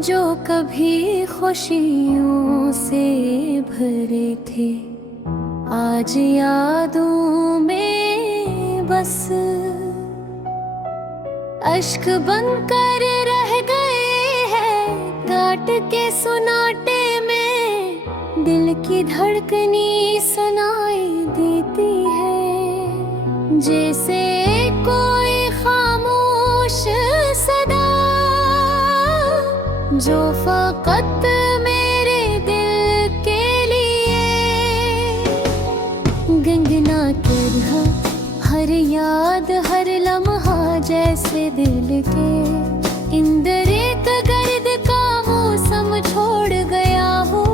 जो कभी खुशियों से भरे थे, आज यादों में बस अश्क बनकर रह गए हैं। काट के सुनाटे में दिल की धड़कनी सुनाई देती है, जैसे कोई खामोश सदा जो फकत मेरे दिल के लिए गंगना कर हर याद हर लम्हा, जैसे दिल के इंदर एक गर्द का मौसम छोड़ गया हो।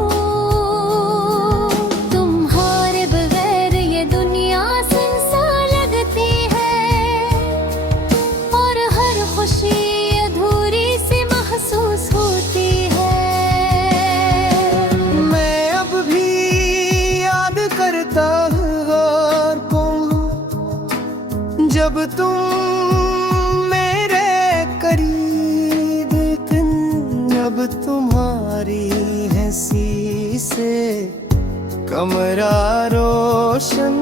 तुम्हारे बगैर ये दुनिया सुनसान लगती है, और हर खुशी अधूरी सी महसूस होती है। मैं अब भी याद करता हूँ जब तुम मेरे करीब थे, जब तुम्हारी हंसी से कमरा रोशन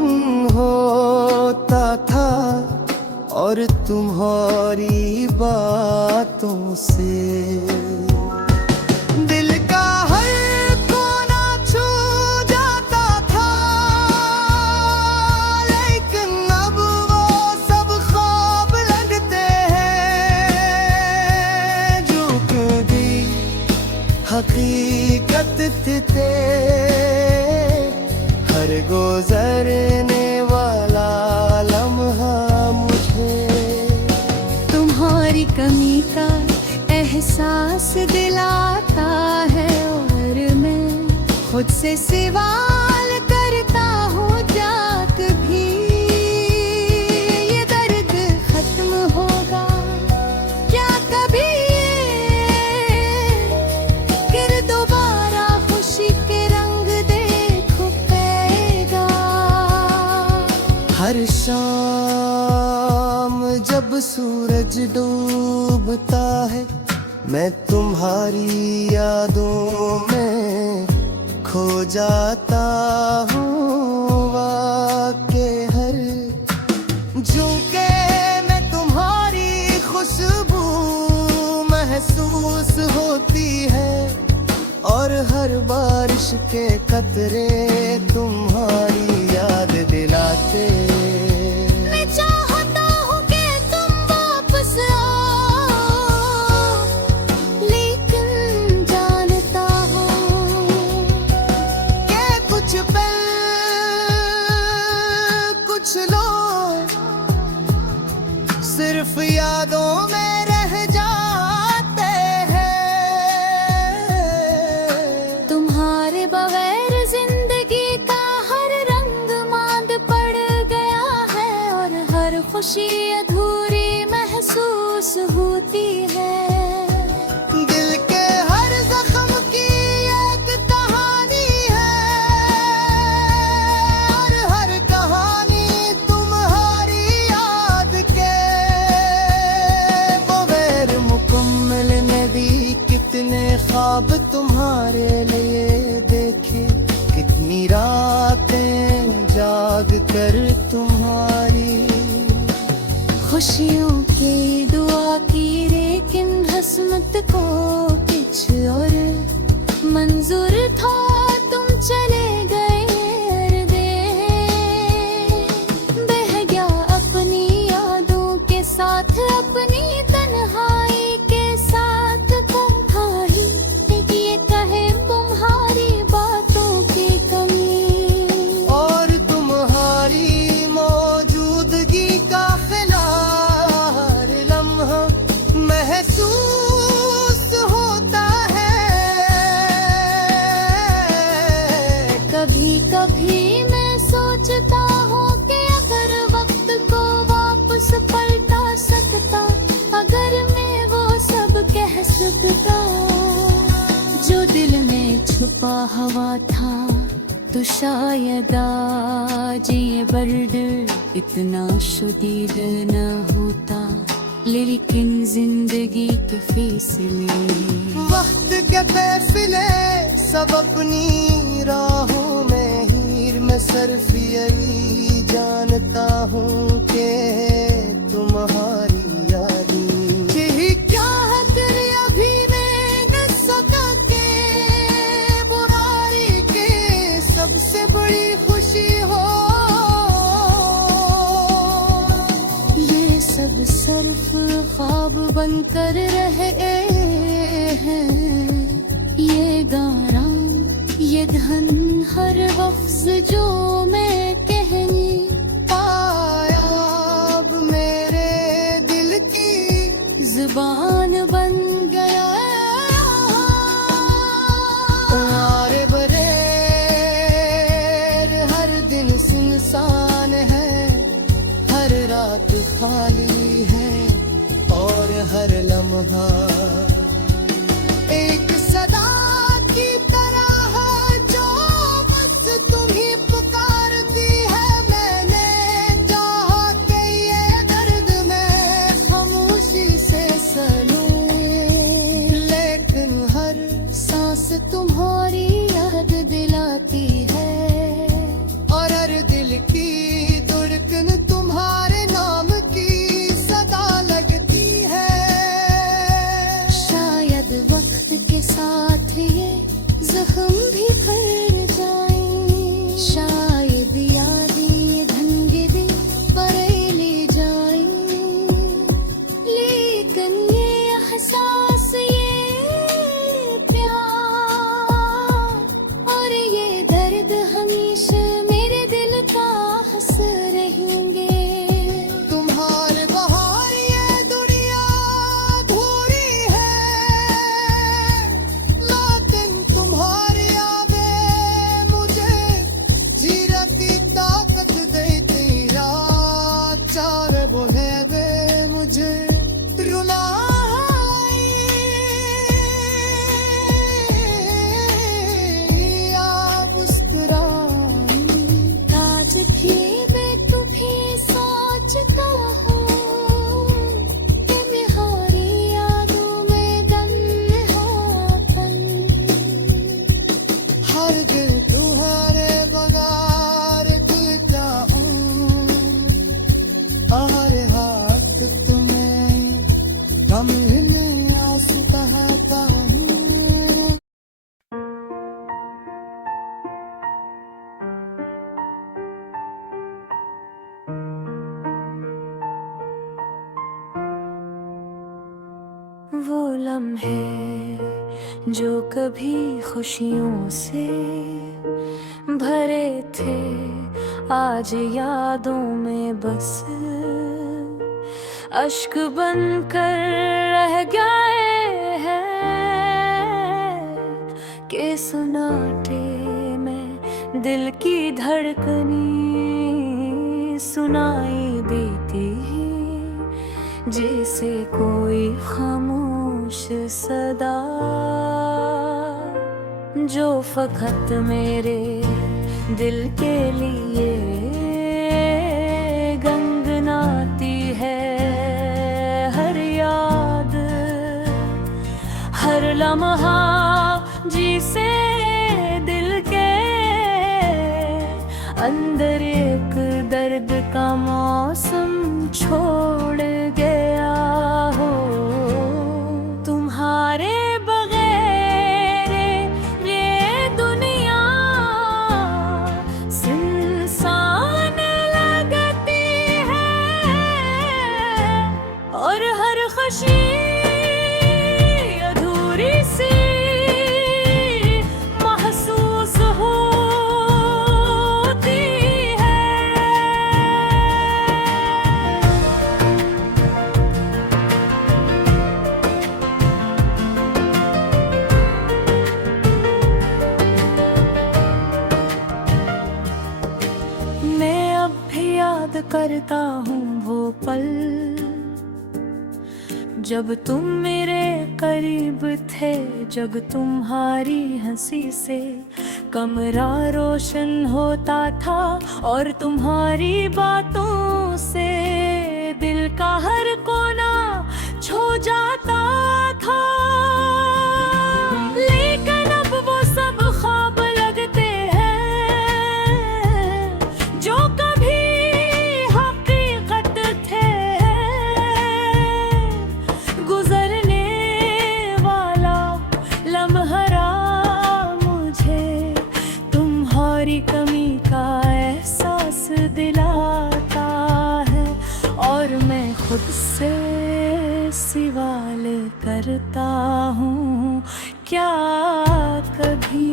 होता था, और तुम्हारी बातों से दिल का हर कोना छू जाता था। लेकिन अब वो सब ख्वाब लगते हैं, जो कभी हकीकत थे। हर गुजरने वाला लम्हा मुझे तुम्हारी कमी का एहसास दिलाता है, और मैं खुद से सवाल करता हूँ, क्या कभी ये दर्द खत्म होगा? क्या कभी फिर दोबारा खुशी के रंग देख पाएगा? हर शाम जब सूरज डूबता है, मैं तुम्हारी यादों में खो जाता हूँ। वाके हर झोंके में तुम्हारी खुशबू महसूस होती है, और हर बारिश के कतरे तुम्हारी याद दिलाते। मैं चाहता हूँ कि तुम वापस आओ, लेकिन जानता हूँ कि कुछ पल कुछ लोग सिर्फ यादों में रह जाते हैं। तुम्हारे बगैर जिंदगी का हर रंग मांद पड़ गया है, और हर खुशी अधूरी महसूस होती है। दिल के हर जख्म की एक कहानी है, और हर कहानी तुम्हारी याद के। वो गैर मुकम्मल ने भी कितने ख्वाब तुम्हारे लिए देखे, कितनी रातें जाग कर तुम्हारी खुशियों की दुआ की, लेकिन हसमत को कुछ और मंजूर था। तुम चले गए, बह गया अपनी यादों के साथ, अपनी तन्हाई के साथ। तन्हाई ये कहे तुम्हारी बातों की कमी, और तुम्हारी मौजूदगी का हर लम्हा महसूस होता है। कभी कभी मैं सोचता हूँ कि अगर वक्त को वापस पलटा सकता, अगर मैं वो सब कह सकता जो दिल में छुपा हुआ था, तो शायद आज ये बर्ड इतना शदीद न होता। लेकिन जिंदगी के फैसले वक्त काफिले सब अपनी राहों में, हीर में सर्फ यही जानता हूँ कि तुम्हारी यादें यही क्या है तेरी अभी मैंने सदा के बुरारी के सबसे बड़ी खुशी हो। ये सब सर्फ ख्वाब बनकर रहे हैं, ये गारा ये धन हर लफ्ज जो मैं कहनी पाया अब मेरे दिल की जुबान बन गया। आरे बरे हर दिन सुनसान है, हर रात खाली है और हर लम्हा एक सदा की तरह है जो बस तुम ही पुकारती है। मैंने चाहा कि ये दर्द मैं खामोशी से सहूं, लेकिन हर सांस तुम्हारी याद दिलाती है, और हर दिल की धड़कन तुम्हारे नाम की सदा लगती है। शायद वक्त के साथ ये जख्म भी भर जाएं, शायद यादें धंगे दे परेली जाएं, लेकिन ये एहसास ये प्यार और ये दर्द हमेशा मेरे दिल का हंस रहेंगे। तुम्हारे बहार ये दुनिया अधूरी है, लेकिन तुम्हारी यादें मुझे जीने की ताकत देती। रात चाहे बोले वे मुझे रुलाए या मुस्कुराए। आज भी मैं तुम्हें सोचता हूँ कि मेरी यादों में दम हो अपन। हर दिल तुम्हारे बगार दिलता हूँ, हर हाथ तुम्हें गम में आंसू बहाता हूँ। वो लम्हे जो कभी खुशियों से भरे थे, आज यादों में बस अश्क बनकर रह गए हैं। कि सुनाटे में दिल की धड़कनी सुनाई देती है, जैसे कोई खामोश सदा जो फकत मेरे दिल के लिए गंगनाती है। हर याद हर लम्हा जिसे दिल के अंदर एक दर्द का मौसम छोड़ गया हो। तुम्हारे बगैर ये दुनिया सुनसान लगती है, और हर खुशी अधूरी सी महसूस होती है। मैं अब भी याद करता हूँ वो पल जब तुम मेरे करीब थे, जब तुम्हारी हंसी से कमरा रोशन होता था और तुम्हारी बातों से दिल का हर कोना छो जाता था। खुद से सवाल करता हूँ, क्या कभी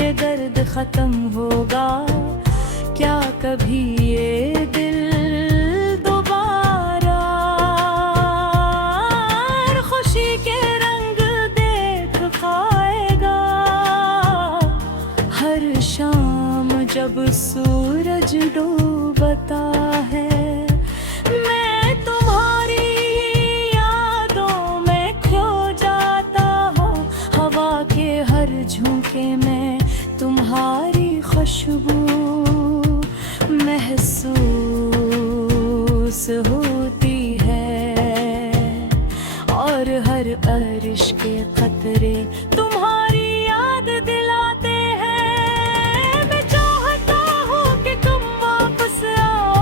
ये दर्द खत्म होगा? क्या कभी ये दिल दोबारा खुशी के रंग देख पाएगा? हर शाम जब सूरज डूबता है, मैं तुम्हारी यादों में खो जाता हूँ। हवा के हर झोंके में तुम्हारी खुशबू महसूस होती है, और हर अर्श के कतरे तुम्हारी याद दिलाते हैं। मैं चाहता हूँ कि तुम वापस आओ,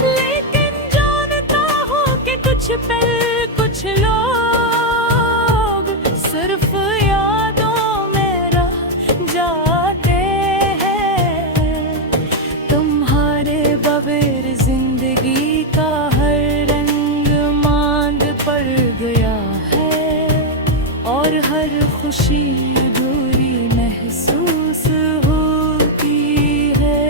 लेकिन जानता हूँ कि कुछ पल कुछ लोग सिर्फ यादों में रह जाते हैं। तुम्हारे बगैर जिंदगी का हर रंग मांद पड़ गया है, और हर खुशी अधूरी महसूस होती है।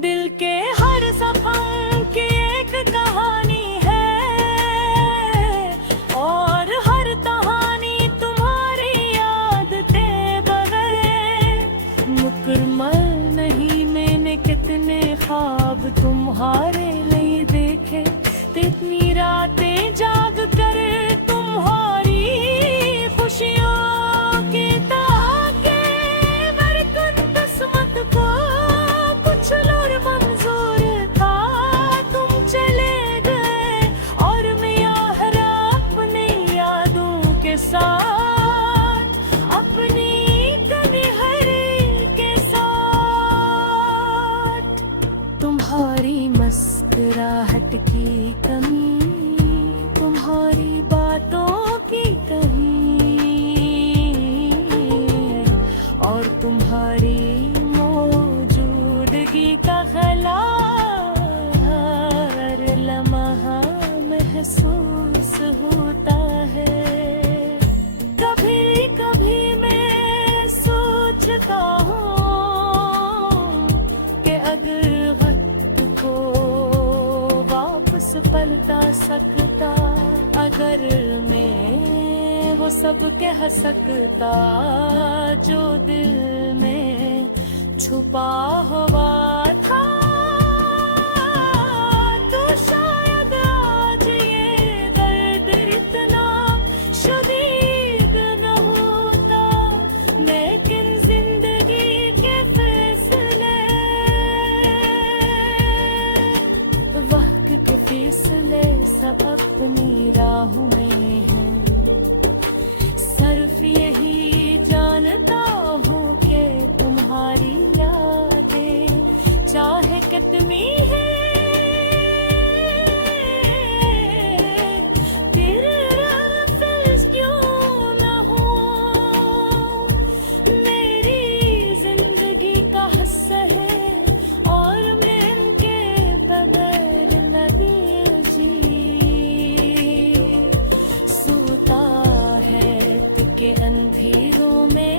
दिल के हर जख्म की एक कहानी है, और हर कहानी तुम्हारी याद के बगैर मुकम्मल नहीं। मैंने कितने ख्वाब तुम्हारे लिए देखे, कितनी रातें जाग कर तुम्हारी खुशियों की ताके बरकत किस्मत को कुछ और मंजूर था। तुम चले गए और मैं यहाँ अपनी यादों के साथ, अपनी तन्हाई के साथ। तुम्हारी मुस्कुराहट की कमी, तुम्हारी बातों की कमी, और तुम्हारी मौजूदगी का गला हर लम्हा महसूस होता है। कभी कभी मैं सोचता हूँ कि अगर वक्त को वापस पलटा सकता, अगर मैं वो सब कह सकता जो दिल में छुपा हुआ था, तो शायद आज ये दर्द इतना शदीद न होता। लेकिन जिंदगी के फैसले, वक्त के फैसले सब अपनी राहों में हैं। सिर्फ यही जानता हूँ कि तुम्हारी यादें चाहे कितनी है, फिर रफ़्स क्यों न हो, मेरी जिंदगी का हिस्सा है, और मैं इनके बगैर न जी सोता है के अंधेरों में।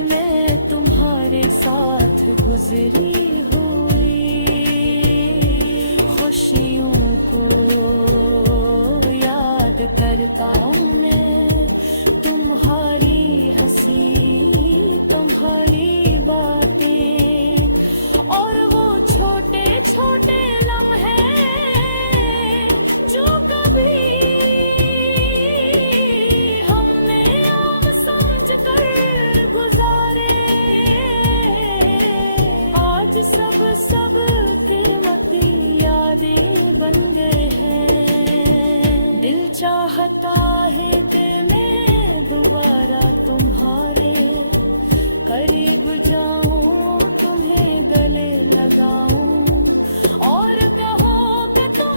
मैं तुम्हारे साथ गुजरी हुई खुशियों को याद करता हूँ मैं। तुम्हारी हंसी, तुम्हारी बातें, और वो छोटे छोटे लम्हे जो कभी सब कीमती यादें बन गए हैं। दिल चाहता है कि मैं दोबारा तुम्हारे करीब जाऊं, तुम्हें गले लगाऊं, और कहो कि तुम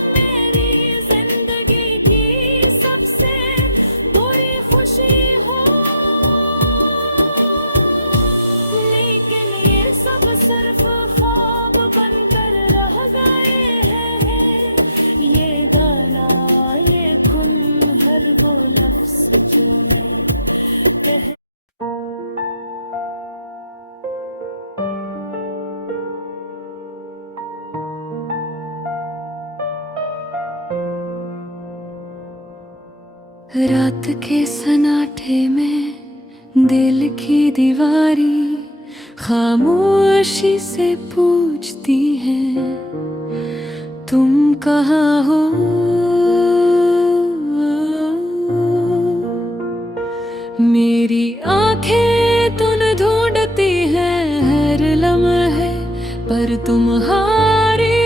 सन्नाटे में दिल की दीवारी खामोशी से पूछती है, तुम कहाँ हो? मेरी आंखें तुम ढूंढती हैं हर लम्हे, पर तुम्हारी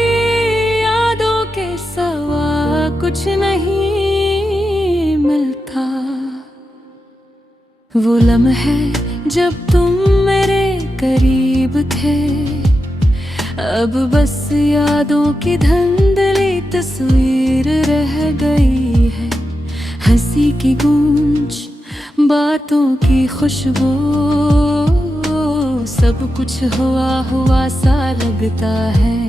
यादों के सिवा कुछ नहीं मिलता। वो लम्हे जब तुम मेरे करीब थे, अब बस यादों की धुंधली तस्वीर रह गई है। हंसी की गूंज, बातों की खुशबू, सब कुछ हुआ हुआ सा लगता है।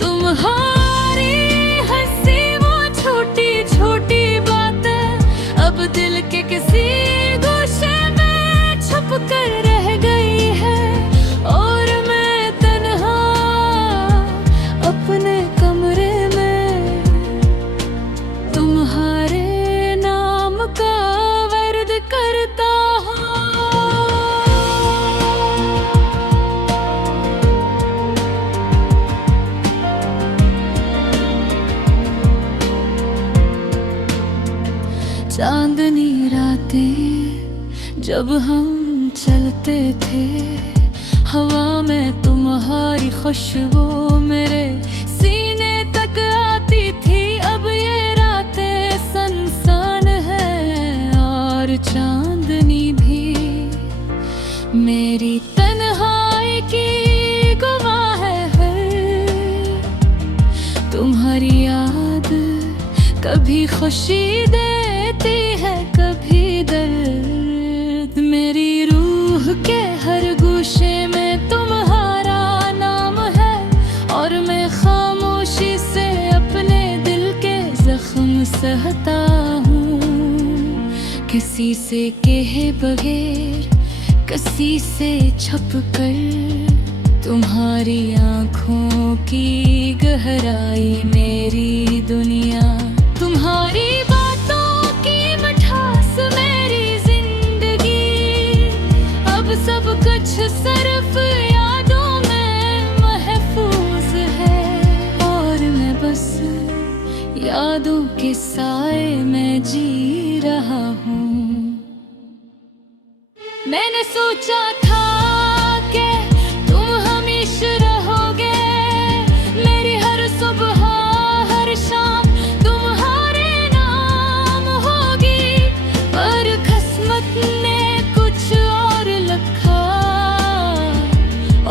तुम्हारी हंसी वो छोटी छोटी बातें अब दिल के किसी गोशे में छुप कर रह गई है, और मैं तन्हा अपने कमरे में तुम्हारे नाम का वर्द करता हूँ। चांदनी रातें जब हम चलते थे, हवा में तुम्हारी खुशबू मेरे सीने तक आती थी। अब ये रातें सुनसान है और चांदनी भी मेरी तन्हाई की गवाह है। तुम्हारी याद कभी खुशी देती है, कभी दर्द। मेरी रूह के हर गोशे में तुम्हारा नाम है, और मैं खामोशी से अपने दिल के जख्म सहता हूँ। किसी से कहे बगैर, किसी से छुप कर, तुम्हारी आँखों की गहराई मेरी दुनिया। तुम्हारी बातों की मिठास मेरी जिंदगी, अब सब कुछ सिर्फ यादों में महफूज है, और मैं बस यादों के साए में जी रहा हूँ। मैंने सोचा था कि तुम हमेशा रहोगे, मेरी हर सुबह हर शाम तुम्हारे नाम होगी, पर किस्मत ने कुछ और लिखा,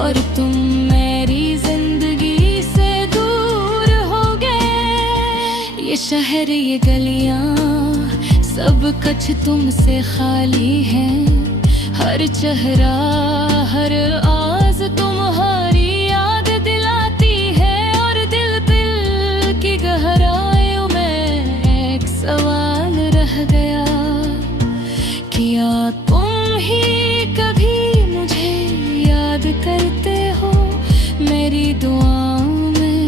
और तुम मेरी जिंदगी से दूर हो गए। ये शहर ये गलियां सब कुछ तुमसे खाली है, हर चेहरा हर आवाज तुम्हारी याद दिलाती है, और दिल की गहराइयों में एक सवाल रह गया, क्या तुम ही कभी मुझे याद करते हो? मेरी दुआओं में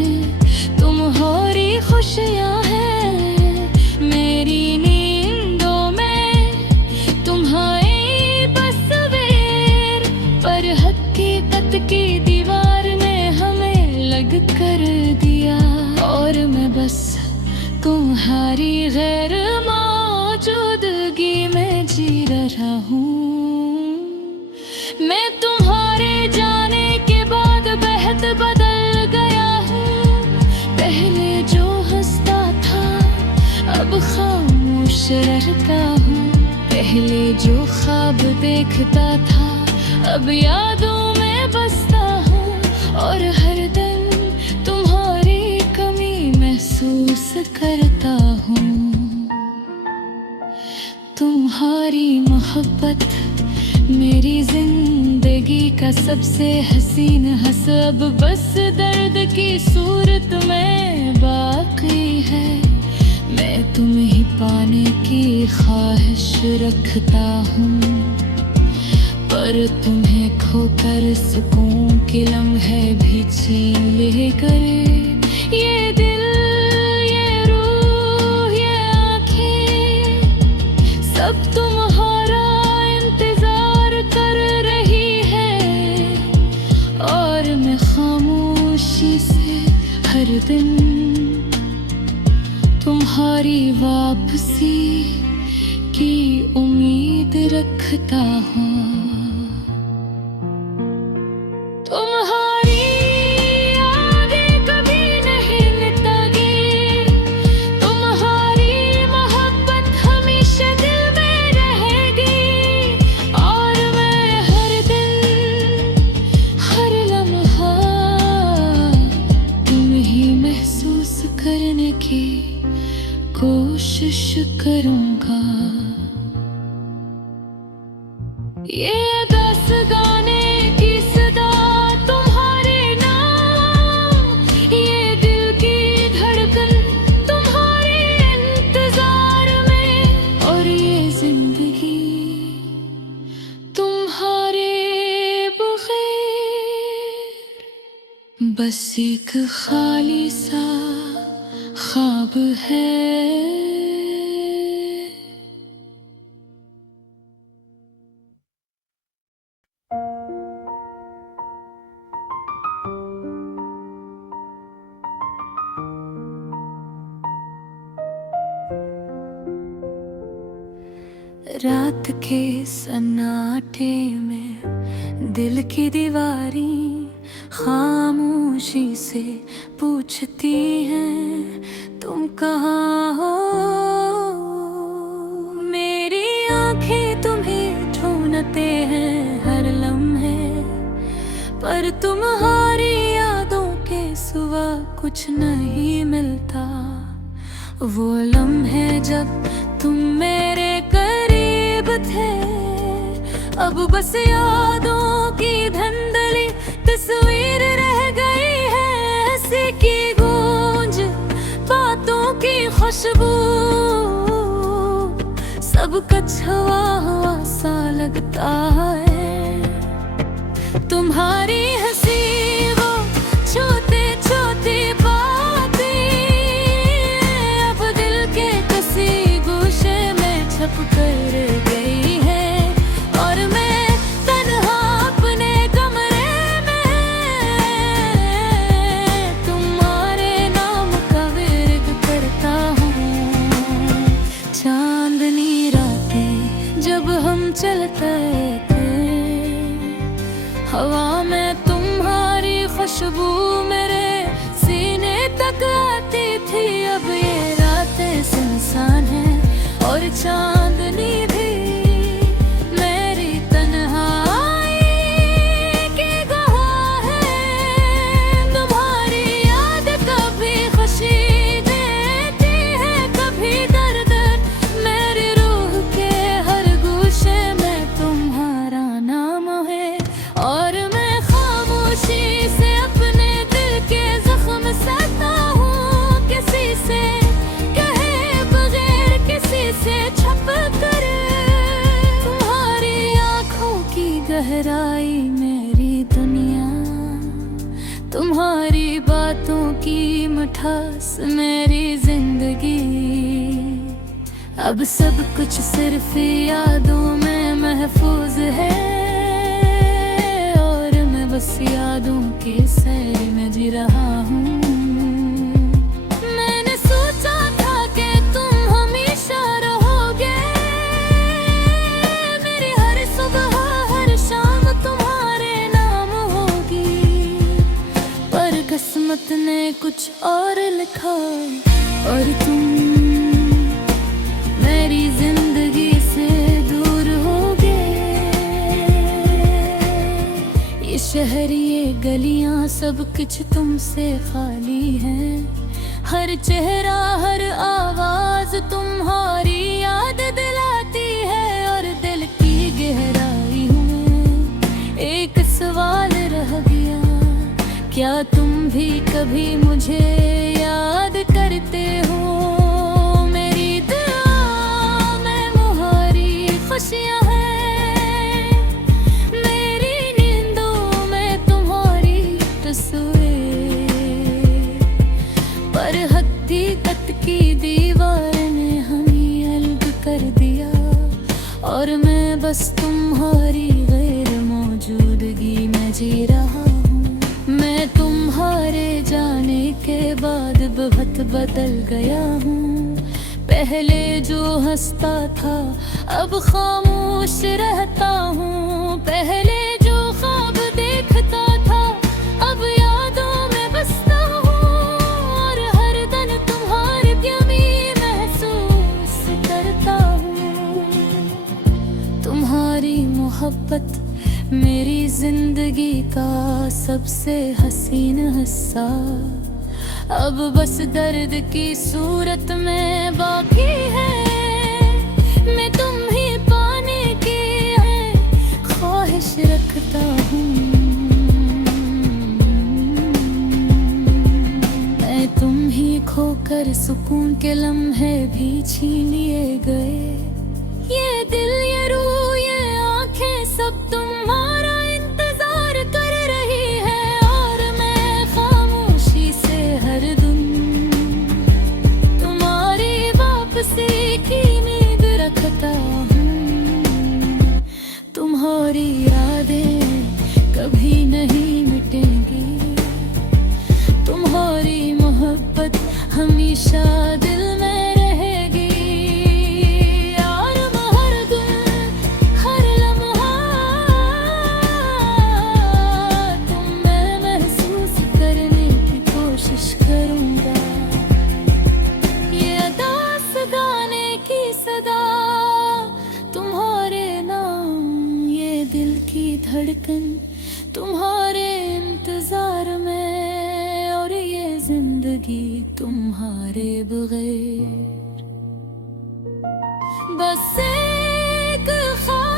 तुम्हारी खुशियाँ हैं, मेरी नींदों में तुम्हारी तस्वीर, पर हकीकत की दीवार ने हमें लग कर दिया, और मैं बस तुम्हारी गैर मौजूदगी में जी रहा हूँ। मैं तुम्हारे जाने के बाद बेहद बदल गया हूँ। पहले जो हंसता था अब खामोश रहता हूँ, पहले जो ख्वाब देखता था अब यादों में बसता हूँ, और हर दिन तुम्हारी कमी महसूस करता हूँ। तुम्हारी मोहब्बत मेरी जिंदगी का सबसे हसीन हंस, अब बस दर्द की सूरत में बाकी है। मैं तुम्हें पाने की ख्वाहिश रखता हूँ, पर तुम्हें खोकर सुकून के लम्हे भी छीन ले कर ये दिल ये रूह ये आँखें अब तुम्हारा इंतजार कर रही है, और मैं खामोशी से हर दिन तुम्हारी वापसी की उम्मीद रखता हूँ। तुम्हारी यादें कभी नहीं मिटेंगी, तुम्हारी मोहब्बत हमेशा दिल में रहेगी, और मैं हर दिन हर लम्हा तुम ही महसूस करने की कोशिश करूँगा। ये 10 गाने की सदा तुम्हारे नाम, ये दिल की धड़कन तुम्हारे इंतजार में, और ये जिंदगी तुम्हारे बगैर बस एक खाली सा ख्वाब है। रात के सन्नाटे में दिल की दीवारी खामोशी से पूछती हैं, तुम कहाँ हो? मेरी आंखें तुम्हें ढूंढते हैं हर लम्हे, पर तुम्हारी यादों के सिवा कुछ नहीं मिलता। वो लम्हे जब तुम मेरे करीब थे, अब बस यादों की धुंधली तस्वीर रह गई है। हंसी की गूंज, बातों की खुशबू, सब कुछ हुआ हुआ सा लगता है। तुम्हारी हंसी वो छोटे छोटे बातें अब दिल के किसी गोशे में छुप कर गई है, और मैं तन्हा अपने कमरे में तुम्हारे नाम का विर्द करता हूँ। चांदनी रातें जब हम चलते थे, हवा में तुम्हारी खुशबू मेरे सीने तक आती थी। अब ये रातें सुनसान हैं और चांदनी भी मेरी तन्हाई की गवाह है। तुम्हारी याद कभी खुशी देती है, कभी दर्द। मेरी रूह के हर गोशे में तुम्हारा नाम है, और मैं खामोशी से अपने दिल के जख्म सहता हूँ। किसी से कहे बगैर, किसी से छुप कर। तुम्हारी आँखों की गहराई मेरी दुनिया, तुम्हारी बातों की मिठास मेरी जिंदगी। अब सब कुछ सिर्फ यादों में महफूज है, और मैं बस यादों के सैर में जी रहा हूँ। मैंने सोचा था कि तुम हमेशा रहोगे, मेरी हर सुबह हर शाम तुम्हारे नाम होगी। पर किस्मत ने कुछ और लिखा, और तुम मेरी जिंदगी से दूर हो गए। ये शहर, ये गलियां, सब कुछ तुमसे खाली है। हर चेहरा, हर आवाज तुम्हारी याद दिलाती है, और दिल की गहराई में एक सवाल रह गया, क्या तुम भी कभी मुझे याद करते हो? मेरी दुआ में तुम्हारी खुशियाँ हैं, मेरी नींदों में तुम्हारी तस्वीर। पर हकीकत की दीवार ने हमें अलग कर दिया, और मैं बस तुम्हारी गैर मौजूदगी में जी रहा हूँ। मैं तुम्हारे जाने के बाद बहुत बदल गया हूँ। पहले जो हंसता था अब खामोश रहता हूँ। पहले जो ख्वाब देखता था अब यादों में बसता हूँ। और हर दिन तुम्हारी कमी महसूस करता हूँ। तुम्हारी मोहब्बत मेरी जिंदगी का सबसे हसीन हिस्सा अब बस दर्द की सूरत में बाकी है। मैं तुम ही पाने की है ख्वाहिश रखता हूँ। मैं तुम ही खोकर सुकून के लम्हे भी छीन लिए गए। ये दिल ये रूह ये आंखें सब तुम्हारा इंतजार कर रही है। और मैं खामोशी से हर दिन तुम्हारी वापसी की उम्मीद रखता हूँ। तुम्हारी यादें कभी नहीं मिटेंगी। तुम्हारी मोहब्बत हमेशा दिल में रहेगी। और मैं हर दिन हर लम्हा तुम में महसूस करने की कोशिश करूँगा। ये अदास गाने की सदा तुम्हारे नाम, ये दिल की धड़कन तुम्हारे इंतजार में। और ये जिंदगी तुम्हारे बगैर बस एक ख्वाब